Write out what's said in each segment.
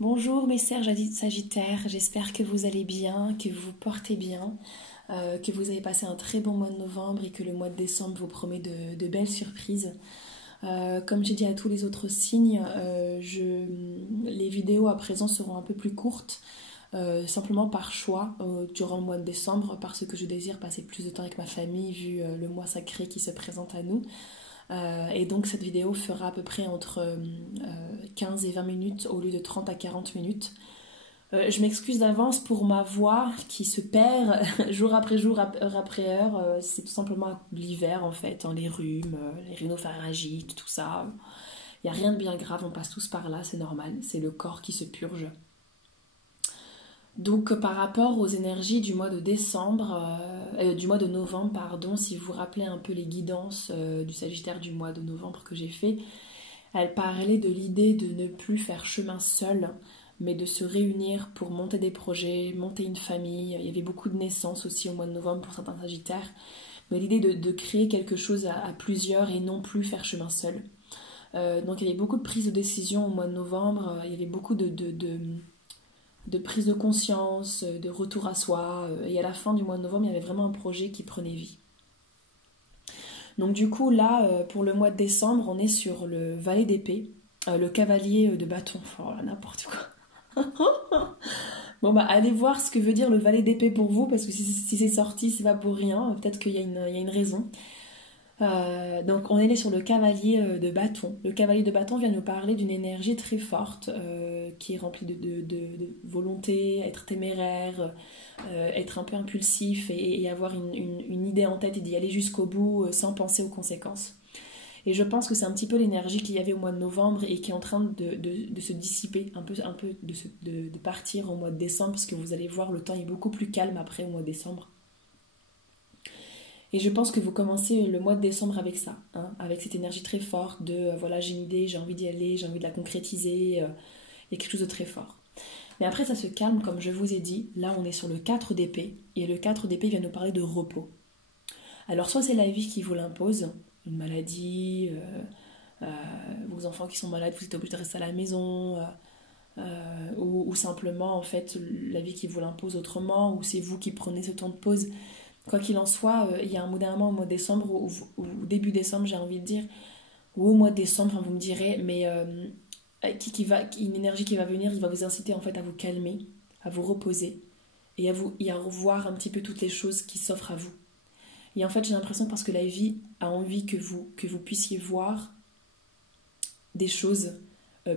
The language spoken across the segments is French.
Bonjour mes chers Sagittaires, j'espère que vous allez bien, que vous vous portez bien, que vous avez passé un très bon mois de novembre et que le mois de décembre vous promet de belles surprises. Comme j'ai dit à tous les autres signes, les vidéos à présent seront un peu plus courtes, simplement par choix durant le mois de décembre, parce que je désire passer plus de temps avec ma famille vu le mois sacré qui se présente à nous. Et donc cette vidéo fera à peu près entre 15 et 20 minutes au lieu de 30 à 40 minutes. Je m'excuse d'avance pour ma voix qui se perd jour après jour, heure après heure. C'est tout simplement l'hiver en fait, hein, les rhumes, les rhinopharyngites, tout ça. Il n'y a rien de bien grave, on passe tous par là, c'est normal. C'est le corps qui se purge. Donc par rapport aux énergies du mois de du mois de novembre, pardon, si vous vous rappelez un peu les guidances du Sagittaire du mois de novembre que j'ai fait, elle parlait de l'idée de ne plus faire chemin seul, mais de se réunir pour monter des projets, monter une famille. Il y avait beaucoup de naissances aussi au mois de novembre pour certains Sagittaires, mais l'idée de créer quelque chose à plusieurs et non plus faire chemin seul. Donc il y avait beaucoup de prises de décision au mois de novembre, il y avait beaucoup de prise de conscience, de retour à soi. Et à la fin du mois de novembre, il y avait vraiment un projet qui prenait vie. Donc du coup, là, pour le mois de décembre, on est sur le valet d'épée, le cavalier de bâton. Oh, n'importe quoi. Bon, bah, allez voir ce que veut dire le valet d'épée pour vous, parce que si c'est sorti, c'est pas pour rien. Peut-être qu'il y a une raison. Donc on est sur le cavalier de bâton. Le cavalier de bâton vient nous parler d'une énergie très forte qui est remplie de volonté, être téméraire, être un peu impulsif et avoir une idée en tête et d'y aller jusqu'au bout sans penser aux conséquences. Et je pense que c'est un petit peu l'énergie qu'il y avait au mois de novembre et qui est en train de se dissiper, un peu de partir au mois de décembre, parce que vous allez voir, le temps est beaucoup plus calme après au mois de décembre. Et je pense que vous commencez le mois de décembre avec ça, hein, avec cette énergie très forte de voilà, j'ai une idée, j'ai envie d'y aller, j'ai envie de la concrétiser, il y a quelque chose de très fort. Mais après ça se calme, comme je vous ai dit, là on est sur le 4 d'épée, et le 4 d'épée vient nous parler de repos. Alors soit c'est la vie qui vous l'impose, une maladie, vos enfants qui sont malades, vous êtes obligé de rester à la maison, ou simplement en fait la vie qui vous l'impose autrement, ou c'est vous qui prenez ce temps de pause. Quoi qu'il en soit, il y a un moment au mois de décembre, ou début décembre, j'ai envie de dire, ou au mois de décembre, hein, vous me direz, mais une énergie qui va venir, il va vous inciter en fait à vous calmer, à vous reposer, et à revoir un petit peu toutes les choses qui s'offrent à vous. Et en fait, j'ai l'impression parce que la vie a envie que vous puissiez voir des choses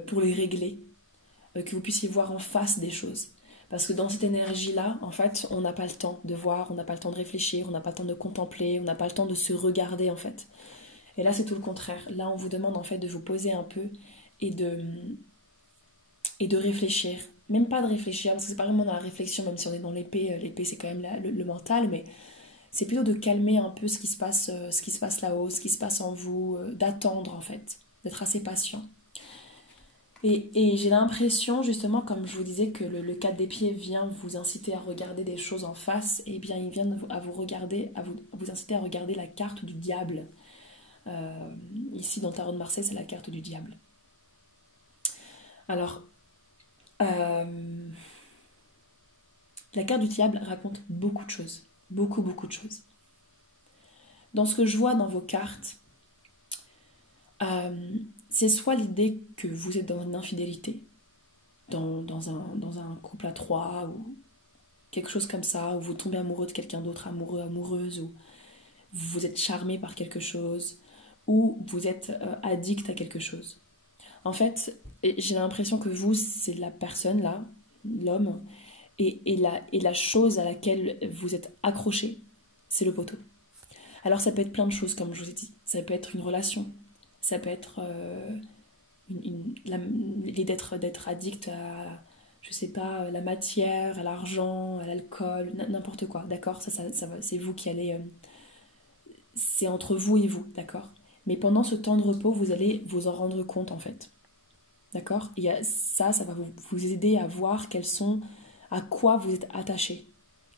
pour les régler, que vous puissiez voir en face des choses. Parce que dans cette énergie-là, en fait, on n'a pas le temps de voir, on n'a pas le temps de réfléchir, on n'a pas le temps de contempler, on n'a pas le temps de se regarder, en fait. Et là, c'est tout le contraire. Là, on vous demande, en fait, de vous poser un peu et de réfléchir. Même pas de réfléchir, parce que c'est pas vraiment dans la réflexion, même si on est dans l'épée. L'épée, c'est quand même le mental, mais c'est plutôt de calmer un peu ce qui se passe là-haut, ce qui se passe en vous, d'attendre, en fait, d'être assez patient. Et j'ai l'impression, justement, comme je vous disais, que le 4 d'épée vient vous inciter à regarder des choses en face, et bien il vient à vous inciter à regarder la carte du diable. Ici, dans le tarot de Marseille, c'est la carte du diable. Alors, la carte du diable raconte beaucoup de choses. Beaucoup, beaucoup de choses. Dans ce que je vois dans vos cartes, c'est soit l'idée que vous êtes dans une infidélité, dans un couple à trois, ou quelque chose comme ça, où vous tombez amoureux de quelqu'un d'autre, amoureux, amoureuse, ou vous êtes charmé par quelque chose, ou vous êtes addict à quelque chose. En fait, j'ai l'impression que vous, c'est la personne là, l'homme, et la chose à laquelle vous êtes accroché, c'est le poteau. Alors ça peut être plein de choses, comme je vous ai dit. Ça peut être une relation, ça peut être l'idée d'être addict à, je sais pas, la matière, à l'argent, à l'alcool, n'importe quoi, d'accord, c'est vous qui allez... c'est entre vous et vous, d'accord. Mais pendant ce temps de repos, vous allez vous en rendre compte, en fait. D'accord. Et ça va vous aider à voir à quoi vous êtes attaché.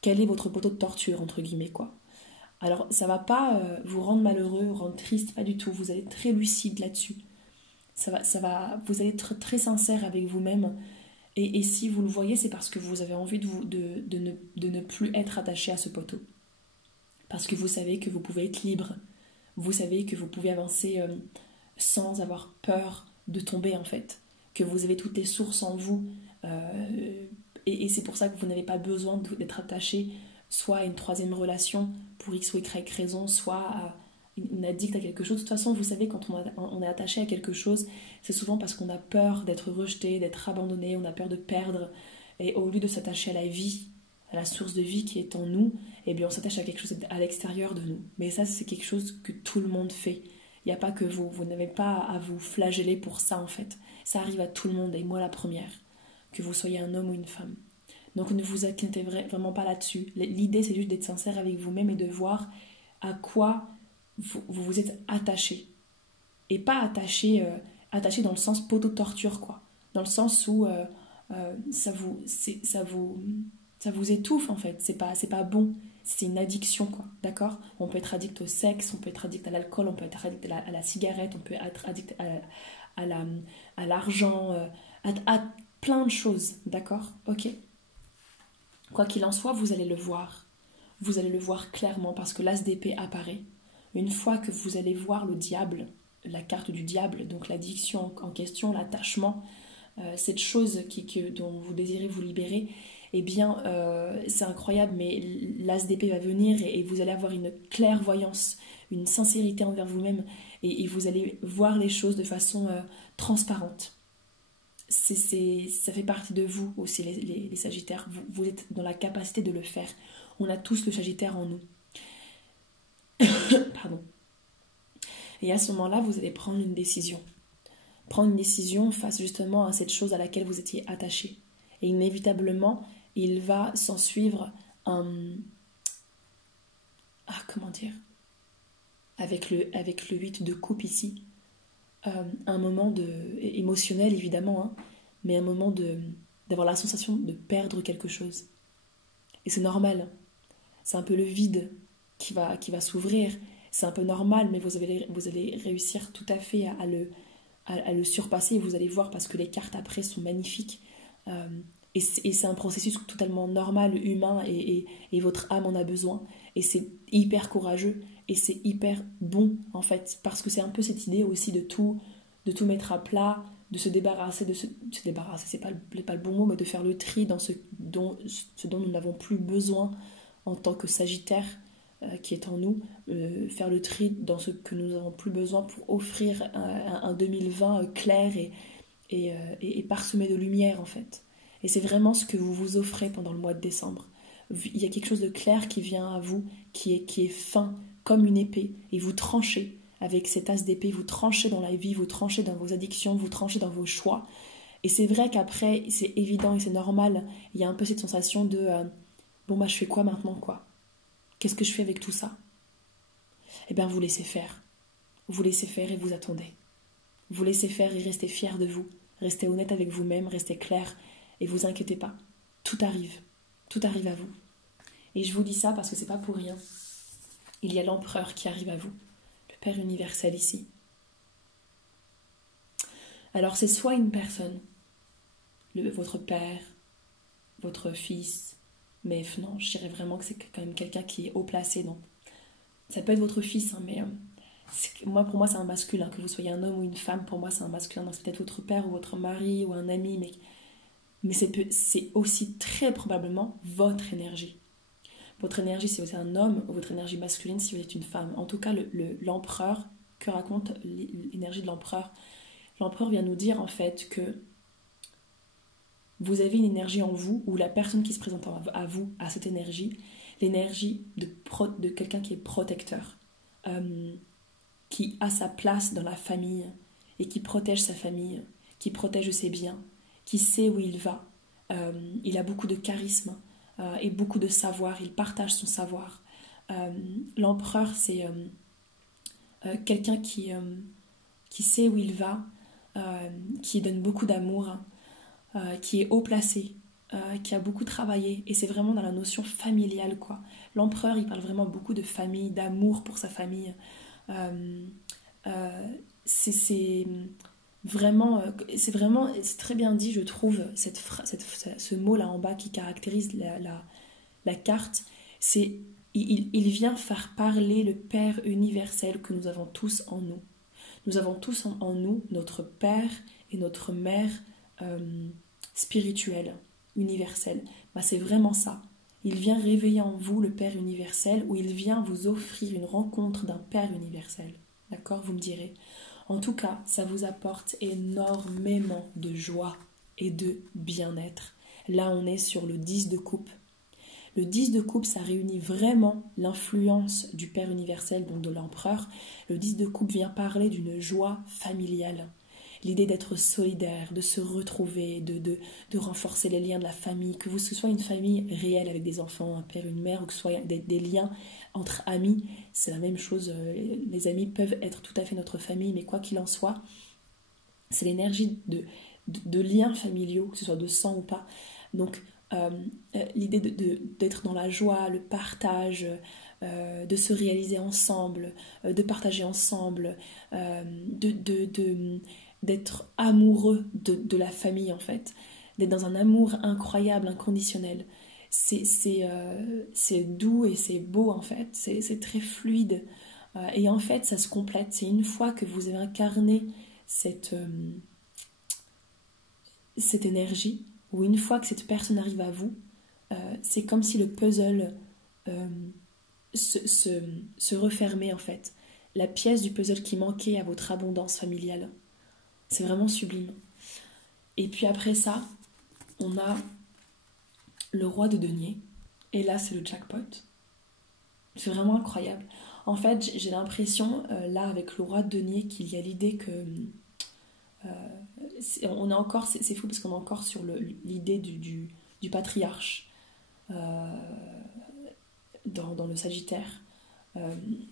Quel est votre poteau de torture, entre guillemets, quoi. Alors, ça va pas vous rendre malheureux, vous rendre triste, pas du tout. Vous allez être très lucide là-dessus. Vous allez être très sincère avec vous-même Et si vous le voyez, c'est parce que vous avez envie de ne plus être attaché à ce poteau. Parce que vous savez que vous pouvez être libre. Vous savez que vous pouvez avancer sans avoir peur de tomber en fait. Que vous avez toutes les sources en vous. Et c'est pour ça que vous n'avez pas besoin d'être attaché soit à une troisième relation pour X ou Y raison, soit à une addict à quelque chose. De toute façon, vous savez, quand on est attaché à quelque chose, c'est souvent parce qu'on a peur d'être rejeté, d'être abandonné, on a peur de perdre. Et au lieu de s'attacher à la vie, à la source de vie qui est en nous, eh bien on s'attache à quelque chose à l'extérieur de nous. Mais ça, c'est quelque chose que tout le monde fait. Il n'y a pas que vous. Vous n'avez pas à vous flageller pour ça, en fait. Ça arrive à tout le monde, et moi la première. Que vous soyez un homme ou une femme. Donc ne vous inquiétez vraiment pas là-dessus. L'idée, c'est juste d'être sincère avec vous-même et de voir à quoi vous vous êtes attaché. Et pas attaché, attaché dans le sens poteau-torture, quoi. Dans le sens où ça vous étouffe, en fait. C'est pas bon. C'est une addiction, quoi. D'accord? On peut être addict au sexe, on peut être addict à l'alcool, on peut être addict à la cigarette, on peut être addict à l'argent, à plein de choses. D'accord? Ok? Quoi qu'il en soit, vous allez le voir. Vous allez le voir clairement parce que l'as d'épée apparaît. Une fois que vous allez voir le diable, la carte du diable, donc l'addiction en question, l'attachement, cette chose dont vous désirez vous libérer, eh bien, c'est incroyable, mais l'as d'épée va venir et vous allez avoir une clairvoyance, une sincérité envers vous-même et vous allez voir les choses de façon transparente. Ça fait partie de vous aussi, les Sagittaires. Vous êtes dans la capacité de le faire. On a tous le Sagittaire en nous. Pardon. Et à ce moment-là, vous allez prendre une décision. Prendre une décision face justement à cette chose à laquelle vous étiez attaché. Et inévitablement, il va s'en suivre un... comment dire? Avec le 8 de coupe ici. Un moment émotionnel évidemment, hein, mais un moment d'avoir la sensation de perdre quelque chose. Et c'est normal. C'est un peu le vide qui va s'ouvrir. C'est un peu normal, mais vous allez réussir tout à fait à le surpasser. Vous allez voir parce que les cartes après sont magnifiques. Et c'est un processus totalement normal, humain, et votre âme en a besoin. Et c'est hyper courageux, et c'est hyper bon, en fait, parce que c'est un peu cette idée aussi de tout mettre à plat, de se débarrasser, se débarrasser, c'est pas le bon mot, mais de faire le tri dans ce dont nous n'avons plus besoin en tant que Sagittaire qui est en nous, faire le tri dans ce que nous n'avons plus besoin pour offrir un 2020 clair et parsemé de lumière, en fait. Et c'est vraiment ce que vous vous offrez pendant le mois de décembre. Il y a quelque chose de clair qui vient à vous, qui est fin, comme une épée, et vous tranchez avec cet as d'épée, vous tranchez dans la vie, vous tranchez dans vos addictions, vous tranchez dans vos choix. Et c'est vrai qu'après, c'est évident et c'est normal, il y a un peu cette sensation de bon bah je fais quoi maintenant, quoi? Qu'est-ce que je fais avec tout ça? Eh bien vous laissez faire. Vous laissez faire et vous attendez. Vous laissez faire et restez fiers de vous. Restez honnête avec vous-même, restez clair et vous inquiétez pas. Tout arrive. Tout arrive à vous. Et je vous dis ça parce que c'est pas pour rien. Il y a l'empereur qui arrive à vous. Le Père universel ici. Alors c'est soit une personne, votre père, votre fils, mais non, je dirais vraiment que c'est quand même quelqu'un qui est haut placé. Donc. Ça peut être votre fils, hein, mais pour moi c'est un masculin. Que vous soyez un homme ou une femme, pour moi c'est un masculin. Donc c'est peut-être votre père ou votre mari ou un ami, mais c'est aussi très probablement votre énergie. Votre énergie si vous êtes un homme ou votre énergie masculine si vous êtes une femme. En tout cas, l'empereur, que raconte l'énergie de l'empereur? L'empereur vient nous dire en fait que vous avez une énergie en vous, ou la personne qui se présente à vous a cette énergie, l'énergie de quelqu'un qui est protecteur, qui a sa place dans la famille et qui protège sa famille, qui protège ses biens, qui sait où il va. Il a beaucoup de charisme et beaucoup de savoir, il partage son savoir. L'empereur, c'est quelqu'un qui sait où il va, qui donne beaucoup d'amour, qui est haut placé, qui a beaucoup travaillé, et c'est vraiment dans la notion familiale, quoi. L'empereur, il parle vraiment beaucoup de famille, d'amour pour sa famille. C'est Vraiment, c'est très bien dit, je trouve, ce mot-là en bas qui caractérise la carte, c'est il vient faire parler le Père universel que nous avons tous en nous. Nous avons tous en nous notre Père et notre Mère spirituelle, universelle. Bah, c'est vraiment ça. Il vient réveiller en vous le Père universel, ou il vient vous offrir une rencontre d'un Père universel. D'accord, vous me direz. En tout cas, ça vous apporte énormément de joie et de bien-être. Là, on est sur le 10 de coupe. Le 10 de coupe, ça réunit vraiment l'influence du Père universel, donc de l'empereur. Le 10 de coupe vient parler d'une joie familiale. L'idée d'être solidaire, de se retrouver, de renforcer les liens de la famille, que ce soit une famille réelle avec des enfants, un père, une mère, ou que ce soit des liens entre amis, c'est la même chose. Les amis peuvent être tout à fait notre famille, mais quoi qu'il en soit, c'est l'énergie de liens familiaux, que ce soit de sang ou pas. Donc, l'idée d'être dans la joie, le partage, de se réaliser ensemble, de partager ensemble, d'être amoureux de la famille en fait, d'être dans un amour incroyable, inconditionnel. C'est doux et c'est beau en fait, c'est très fluide. Et en fait, ça se complète. C'est une fois que vous avez incarné cette énergie, ou une fois que cette personne arrive à vous, c'est comme si le puzzle se refermait en fait. La pièce du puzzle qui manquait à votre abondance familiale. C'est vraiment sublime. Et puis après ça, on a le roi de denier. Et là, c'est le jackpot. C'est vraiment incroyable. En fait, j'ai l'impression, là, avec le roi de denier, qu'il y a l'idée que... on a encore, c'est fou parce qu'on est encore sur l'idée du patriarche dans le Sagittaire.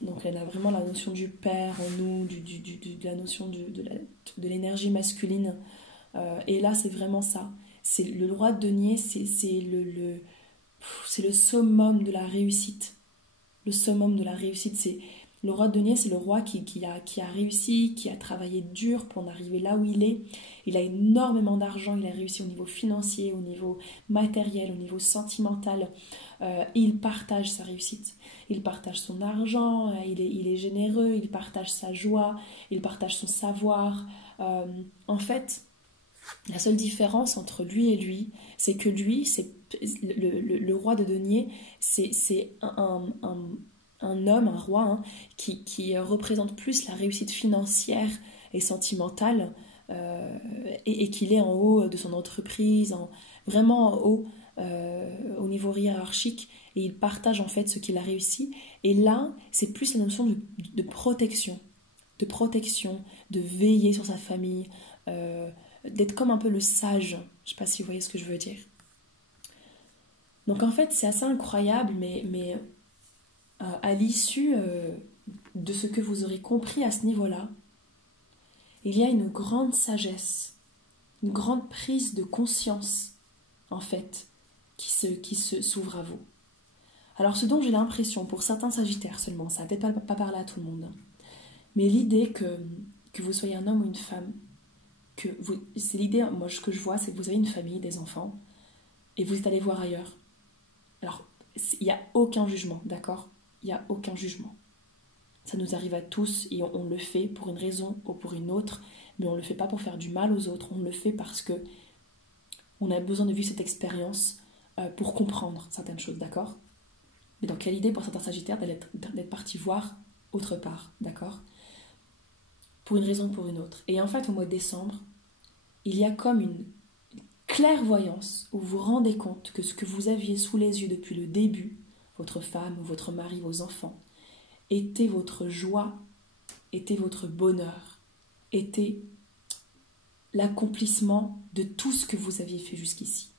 Donc elle a vraiment la notion du père en nous, de la notion de l'énergie masculine. Et là, c'est vraiment ça. C'est le roi de denier, c'est le summum de la réussite. Le summum de la réussite, c'est le roi de denier, c'est le roi qui a réussi, qui a travaillé dur pour en arriver là où il est. Il a énormément d'argent, il a réussi au niveau financier, au niveau matériel, au niveau sentimental. Il partage sa réussite, il partage son argent, il est généreux, il partage sa joie, il partage son savoir. En fait, la seule différence entre lui et lui, c'est que lui, c'est le roi de denier, c'est un homme, un roi, hein, qui représente plus la réussite financière et sentimentale, et qu'il est en haut de son entreprise, vraiment en haut au niveau hiérarchique, et il partage en fait ce qu'il a réussi. Et là, c'est plus la notion de protection, de veiller sur sa famille, d'être comme un peu le sage. Je ne sais pas si vous voyez ce que je veux dire. Donc en fait, c'est assez incroyable, mais à l'issue de ce que vous aurez compris à ce niveau-là, il y a une grande sagesse, une grande prise de conscience, en fait, qui s'ouvre à vous. Alors ce dont j'ai l'impression, pour certains sagittaires seulement, ça va peut-être pas parler à tout le monde, mais l'idée que vous soyez un homme ou une femme, c'est l'idée, moi ce que je vois, c'est que vous avez une famille, des enfants, et vous êtes allé voir ailleurs. Alors, il n'y a aucun jugement, d'accord ? Il n'y a aucun jugement. Ça nous arrive à tous et on le fait pour une raison ou pour une autre, mais on ne le fait pas pour faire du mal aux autres, on le fait parce que on a besoin de vivre cette expérience pour comprendre certaines choses, d'accord ? Mais dans quelle idée pour certains sagittaires d'être partis voir autre part, d'accord ? Pour une raison ou pour une autre. Et en fait, au mois de décembre, il y a comme une clairvoyance où vous vous rendez compte que ce que vous aviez sous les yeux depuis le début, votre femme, votre mari, vos enfants, était votre joie, était votre bonheur, était l'accomplissement de tout ce que vous aviez fait jusqu'ici.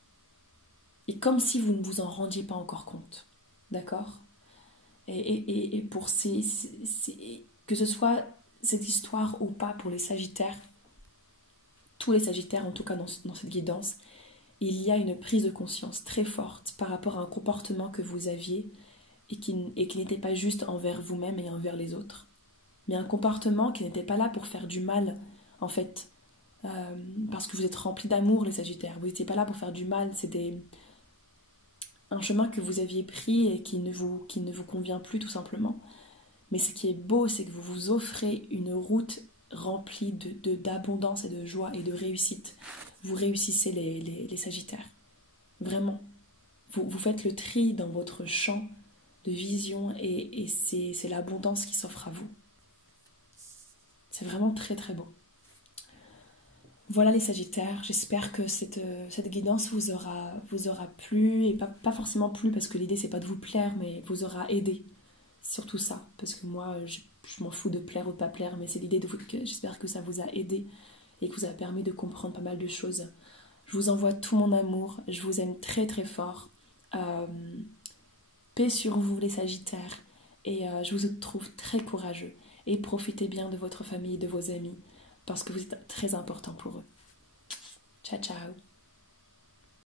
Et comme si vous ne vous en rendiez pas encore compte. D'accord ? Et pour que ce soit cette histoire ou pas pour les Sagittaires, tous les Sagittaires en tout cas dans cette guidance, il y a une prise de conscience très forte par rapport à un comportement que vous aviez et qui n'était pas juste envers vous-même et envers les autres, mais un comportement qui n'était pas là pour faire du mal en fait parce que vous êtes remplis d'amour, les Sagittaires. Vous n'étiez pas là pour faire du mal, c'était un chemin que vous aviez pris et qui ne vous convient plus tout simplement. Mais ce qui est beau, c'est que vous vous offrez une route remplie d'abondance et de joie et de réussite. Vous réussissez les Sagittaires. Vraiment. Vous faites le tri dans votre champ de vision et c'est l'abondance qui s'offre à vous. C'est vraiment très très beau. Voilà les Sagittaires, j'espère que cette guidance vous aura plu, et pas forcément plu parce que l'idée c'est pas de vous plaire, mais vous aura aidé. Surtout ça, parce que moi je m'en fous de plaire ou de pas plaire, mais c'est l'idée que j'espère que ça vous a aidé et que vous a permis de comprendre pas mal de choses. Je vous envoie tout mon amour, je vous aime très très fort. Paix sur vous les Sagittaires, et je vous trouve très courageux, et profitez bien de votre famille et de vos amis, parce que vous êtes très important pour eux. Ciao ciao.